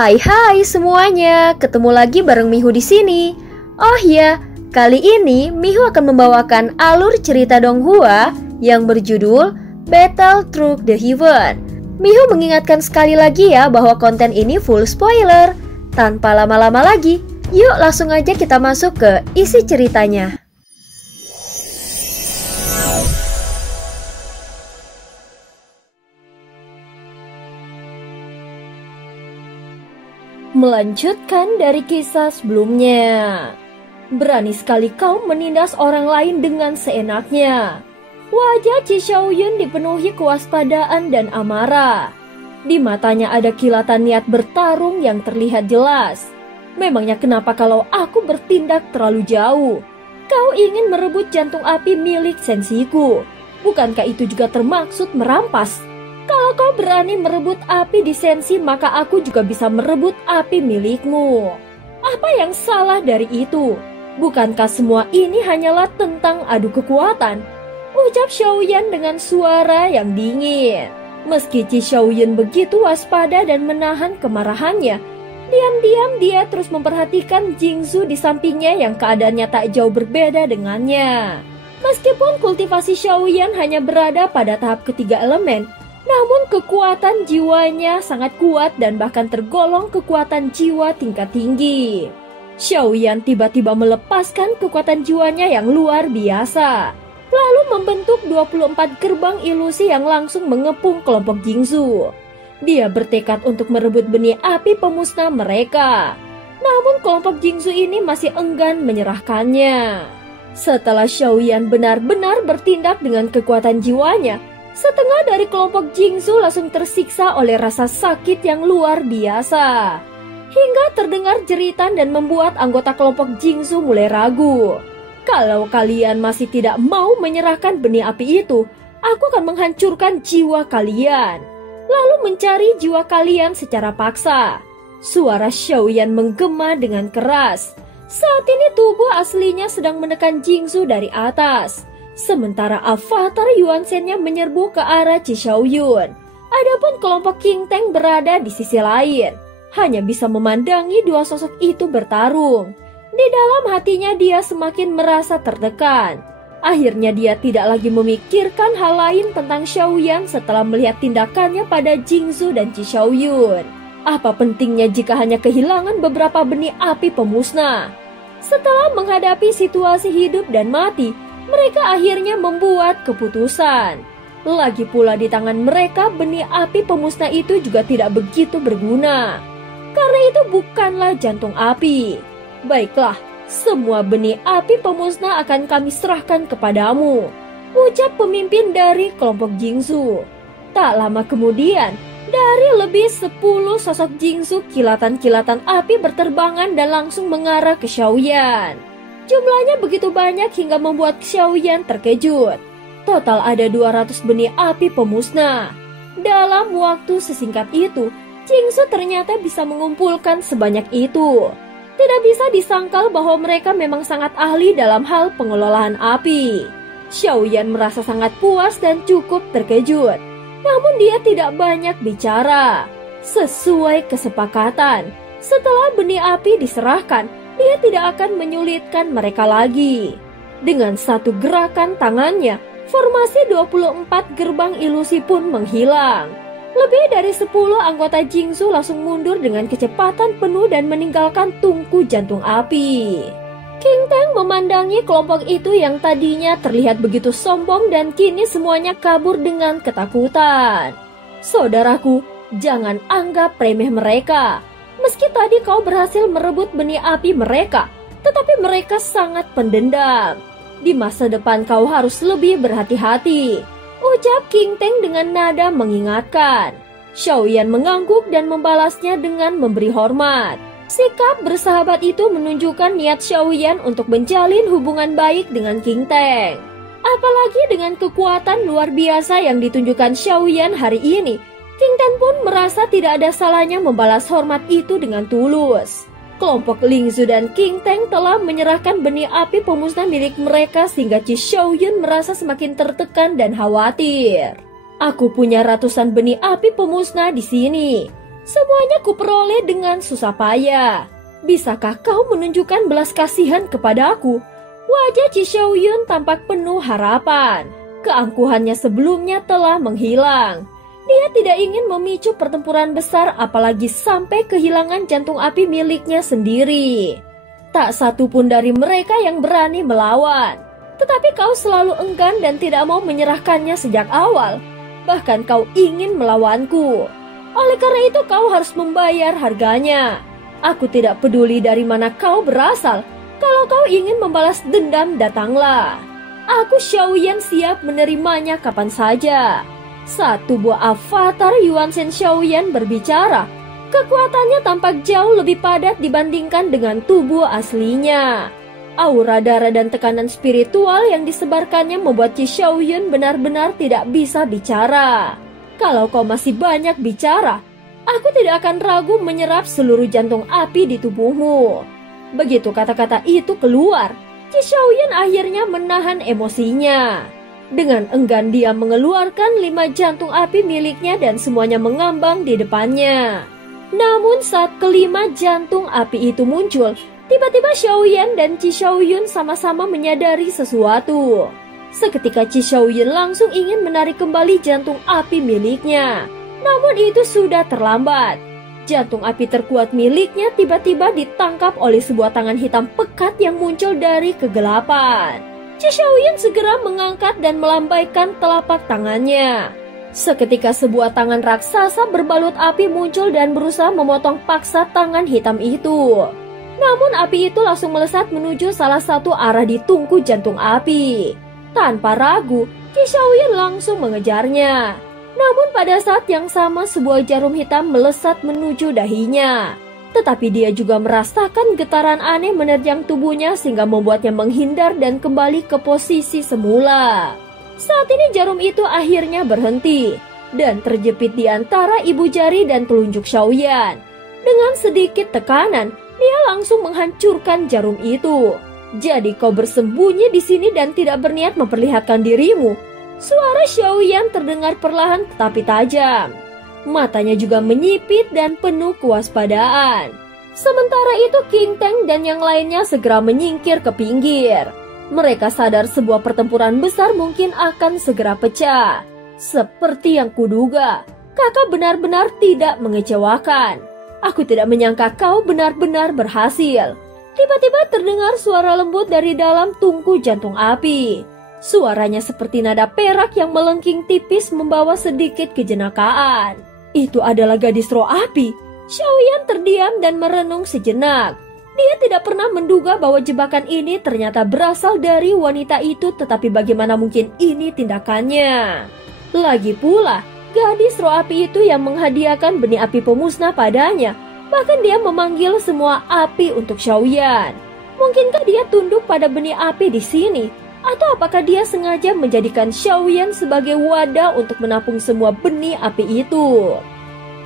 Hai semuanya, ketemu lagi bareng Mihu di sini. Oh ya, kali ini Mihu akan membawakan alur cerita Donghua yang berjudul Battle Through the Heaven. Mihu mengingatkan sekali lagi ya bahwa konten ini full spoiler. Tanpa lama-lama lagi, yuk langsung aja kita masuk ke isi ceritanya. Melanjutkan dari kisah sebelumnya. Berani sekali kau menindas orang lain dengan seenaknya. Wajah Qi Xiaoyun dipenuhi kewaspadaan dan amarah. Di matanya ada kilatan niat bertarung yang terlihat jelas. Memangnya kenapa kalau aku bertindak terlalu jauh? Kau ingin merebut jantung api milik sensiku. Bukankah itu juga termaksud merampas? Kalau kau berani merebut api di sensi, maka aku juga bisa merebut api milikmu. Apa yang salah dari itu? Bukankah semua ini hanyalah tentang adu kekuatan? Ucap Xiaoyan dengan suara yang dingin. Meski Qi Xiaoyan begitu waspada dan menahan kemarahannya, diam-diam dia terus memperhatikan Jingzu di sampingnya yang keadaannya tak jauh berbeda dengannya. Meskipun kultivasi Xiaoyan hanya berada pada tahap ketiga elemen, namun kekuatan jiwanya sangat kuat dan bahkan tergolong kekuatan jiwa tingkat tinggi. Xiaoyan tiba-tiba melepaskan kekuatan jiwanya yang luar biasa, lalu membentuk 24 gerbang ilusi yang langsung mengepung kelompok Jingzu. Dia bertekad untuk merebut benih api pemusnah mereka. Namun kelompok Jingzu ini masih enggan menyerahkannya. Setelah Xiaoyan benar-benar bertindak dengan kekuatan jiwanya, setengah dari kelompok Jingzu langsung tersiksa oleh rasa sakit yang luar biasa. Hingga terdengar jeritan dan membuat anggota kelompok Jingzu mulai ragu. Kalau kalian masih tidak mau menyerahkan benih api itu, aku akan menghancurkan jiwa kalian. Lalu mencari jiwa kalian secara paksa. Suara Xiaoyan menggema dengan keras. Saat ini tubuh aslinya sedang menekan Jingzu dari atas. Sementara avatar Yuan Shen-nya menyerbu ke arah Qi Xiaoyun. Adapun kelompok King Teng berada di sisi lain, hanya bisa memandangi dua sosok itu bertarung. Di dalam hatinya dia semakin merasa tertekan. Akhirnya dia tidak lagi memikirkan hal lain tentang Xiaoyan setelah melihat tindakannya pada Jingzu dan Qi Xiaoyun. Apa pentingnya jika hanya kehilangan beberapa benih api pemusnah? Setelah menghadapi situasi hidup dan mati, mereka akhirnya membuat keputusan. Lagi pula di tangan mereka benih api pemusnah itu juga tidak begitu berguna. Karena itu bukanlah jantung api. Baiklah, semua benih api pemusnah akan kami serahkan kepadamu, ucap pemimpin dari kelompok Jingzu. Tak lama kemudian, dari lebih 10 sosok Jingzu kilatan-kilatan api berterbangan dan langsung mengarah ke Xiaoyan. Jumlahnya begitu banyak hingga membuat Xiaoyan terkejut. Total ada 200 benih api pemusnah. Dalam waktu sesingkat itu, Jingzu ternyata bisa mengumpulkan sebanyak itu. Tidak bisa disangkal bahwa mereka memang sangat ahli dalam hal pengelolaan api. Xiaoyan merasa sangat puas dan cukup terkejut. Namun dia tidak banyak bicara. Sesuai kesepakatan, setelah benih api diserahkan, dia tidak akan menyulitkan mereka lagi. Dengan satu gerakan tangannya, formasi 24 gerbang ilusi pun menghilang. Lebih dari 10 anggota Jingzu langsung mundur dengan kecepatan penuh dan meninggalkan tungku jantung api. King Teng memandangi kelompok itu yang tadinya terlihat begitu sombong dan kini semuanya kabur dengan ketakutan. Saudaraku, jangan anggap remeh mereka. Meski tadi kau berhasil merebut benih api mereka, tetapi mereka sangat pendendam. Di masa depan kau harus lebih berhati-hati, ucap King Teng dengan nada mengingatkan. Xiaoyan mengangguk dan membalasnya dengan memberi hormat. Sikap bersahabat itu menunjukkan niat Xiaoyan untuk menjalin hubungan baik dengan King Teng. Apalagi dengan kekuatan luar biasa yang ditunjukkan Xiaoyan hari ini, King Teng pun merasa tidak ada salahnya membalas hormat itu dengan tulus. Kelompok Lingzu dan King Teng telah menyerahkan benih api pemusnah milik mereka sehingga Qi Xiaoyun merasa semakin tertekan dan khawatir. Aku punya ratusan benih api pemusnah di sini. Semuanya kuperoleh dengan susah payah. Bisakah kau menunjukkan belas kasihan kepadaku? Wajah Qi Xiaoyun tampak penuh harapan. Keangkuhannya sebelumnya telah menghilang. Dia tidak ingin memicu pertempuran besar apalagi sampai kehilangan jantung api miliknya sendiri. Tak satu pun dari mereka yang berani melawan. Tetapi kau selalu enggan dan tidak mau menyerahkannya sejak awal. Bahkan kau ingin melawanku. Oleh karena itu kau harus membayar harganya. Aku tidak peduli dari mana kau berasal. Kalau kau ingin membalas dendam, datanglah. Aku Xiaoyan siap menerimanya kapan saja. Saat tubuh avatar Yuan Shen Xiaoyan berbicara, kekuatannya tampak jauh lebih padat dibandingkan dengan tubuh aslinya. Aura darah dan tekanan spiritual yang disebarkannya membuat Qi Xiaoyun benar-benar tidak bisa bicara. Kalau kau masih banyak bicara, aku tidak akan ragu menyerap seluruh jantung api di tubuhmu. Begitu kata-kata itu keluar, Qi Xiaoyun akhirnya menahan emosinya. Dengan enggan dia mengeluarkan 5 jantung api miliknya dan semuanya mengambang di depannya. Namun saat kelima jantung api itu muncul, tiba-tiba Xiaoyan dan Qi Xiaoyun sama-sama menyadari sesuatu. Seketika Qi Xiaoyun langsung ingin menarik kembali jantung api miliknya. Namun itu sudah terlambat. Jantung api terkuat miliknya tiba-tiba ditangkap oleh sebuah tangan hitam pekat yang muncul dari kegelapan. Qi Xiaoyun segera mengangkat dan melambaikan telapak tangannya. Seketika sebuah tangan raksasa berbalut api muncul dan berusaha memotong paksa tangan hitam itu. Namun api itu langsung melesat menuju salah satu arah di tungku jantung api. Tanpa ragu, Qi Xiaoyun langsung mengejarnya. Namun pada saat yang sama sebuah jarum hitam melesat menuju dahinya. Tetapi dia juga merasakan getaran aneh menerjang tubuhnya sehingga membuatnya menghindar dan kembali ke posisi semula. Saat ini jarum itu akhirnya berhenti dan terjepit di antara ibu jari dan telunjuk Xiaoyan. Dengan sedikit tekanan, dia langsung menghancurkan jarum itu. Jadi kau bersembunyi di sini dan tidak berniat memperlihatkan dirimu. Suara Xiaoyan terdengar perlahan tetapi tajam. Matanya juga menyipit dan penuh kewaspadaan. Sementara itu King Teng dan yang lainnya segera menyingkir ke pinggir. Mereka sadar sebuah pertempuran besar mungkin akan segera pecah. Seperti yang kuduga, kakak benar-benar tidak mengecewakan. Aku tidak menyangka kau benar-benar berhasil. Tiba-tiba terdengar suara lembut dari dalam tungku jantung api. Suaranya seperti nada perak yang melengking tipis membawa sedikit kejenakaan. Itu adalah gadis roh api. Xiaoyan terdiam dan merenung sejenak. Dia tidak pernah menduga bahwa jebakan ini ternyata berasal dari wanita itu, tetapi bagaimana mungkin ini tindakannya? Lagi pula, gadis roh api itu yang menghadiahkan benih api pemusnah padanya. Bahkan dia memanggil semua api untuk Xiaoyan. Mungkinkah dia tunduk pada benih api di sini? Atau apakah dia sengaja menjadikan Xiaoyan sebagai wadah untuk menampung semua benih api itu?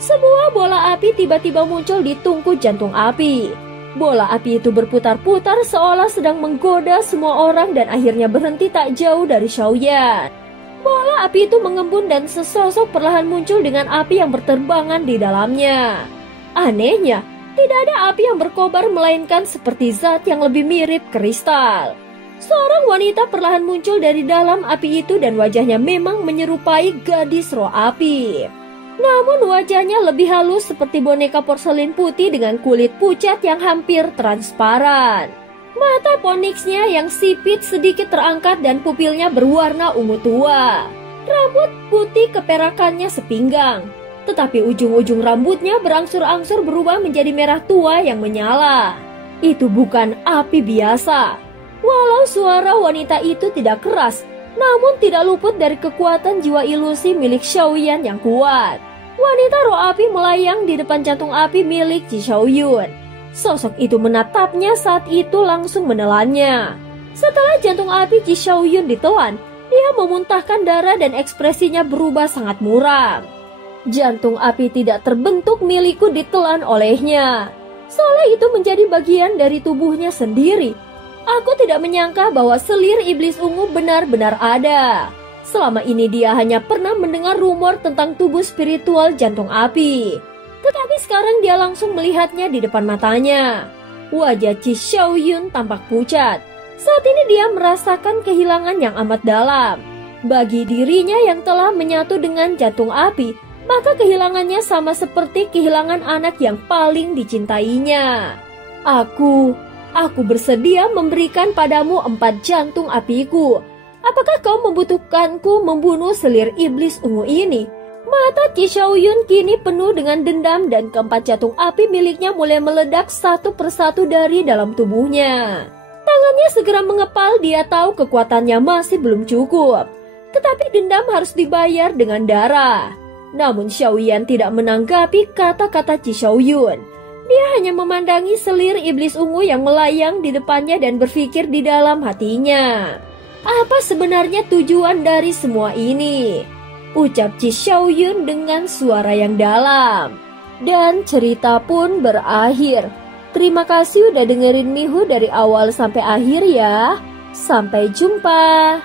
Sebuah bola api tiba-tiba muncul di tungku jantung api. Bola api itu berputar-putar seolah sedang menggoda semua orang dan akhirnya berhenti tak jauh dari Xiaoyan. Bola api itu mengembun dan sesosok perlahan muncul dengan api yang berterbangan di dalamnya. Anehnya, tidak ada api yang berkobar melainkan seperti zat yang lebih mirip kristal. Seorang wanita perlahan muncul dari dalam api itu dan wajahnya memang menyerupai gadis roh api. Namun wajahnya lebih halus seperti boneka porselin putih dengan kulit pucat yang hampir transparan. Mata poniksnya yang sipit sedikit terangkat dan pupilnya berwarna ungu tua. Rambut putih keperakannya sepinggang. Tetapi ujung-ujung rambutnya berangsur-angsur berubah menjadi merah tua yang menyala. Itu bukan api biasa. Walau suara wanita itu tidak keras, namun tidak luput dari kekuatan jiwa ilusi milik Xiaoyan yang kuat. Wanita roh api melayang di depan jantung api milik Qi Xiaoyun. Sosok itu menatapnya saat itu langsung menelannya. Setelah jantung api Qi Xiaoyun ditelan, dia memuntahkan darah dan ekspresinya berubah sangat muram. Jantung api tidak terbentuk milikku ditelan olehnya. Seolah itu menjadi bagian dari tubuhnya sendiri. Aku tidak menyangka bahwa selir iblis ungu benar-benar ada. Selama ini dia hanya pernah mendengar rumor tentang tubuh spiritual jantung api. Tetapi sekarang dia langsung melihatnya di depan matanya. Wajah Chi Xiaoyun tampak pucat. Saat ini dia merasakan kehilangan yang amat dalam. Bagi dirinya yang telah menyatu dengan jantung api, maka kehilangannya sama seperti kehilangan anak yang paling dicintainya. Aku bersedia memberikan padamu 4 jantung apiku. Apakah kau membutuhkanku membunuh selir iblis ungu ini? Mata Chi Xiaoyun kini penuh dengan dendam dan keempat jantung api miliknya mulai meledak satu persatu dari dalam tubuhnya. Tangannya segera mengepal, dia tahu kekuatannya masih belum cukup. Tetapi dendam harus dibayar dengan darah. Namun Xiaoyan tidak menanggapi kata-kata Chi Xiaoyun. Dia hanya memandangi selir iblis ungu yang melayang di depannya dan berpikir di dalam hatinya. Apa sebenarnya tujuan dari semua ini? Ucap Chi Xiaoyun dengan suara yang dalam. Dan cerita pun berakhir. Terima kasih udah dengerin Mihu dari awal sampai akhir ya. Sampai jumpa.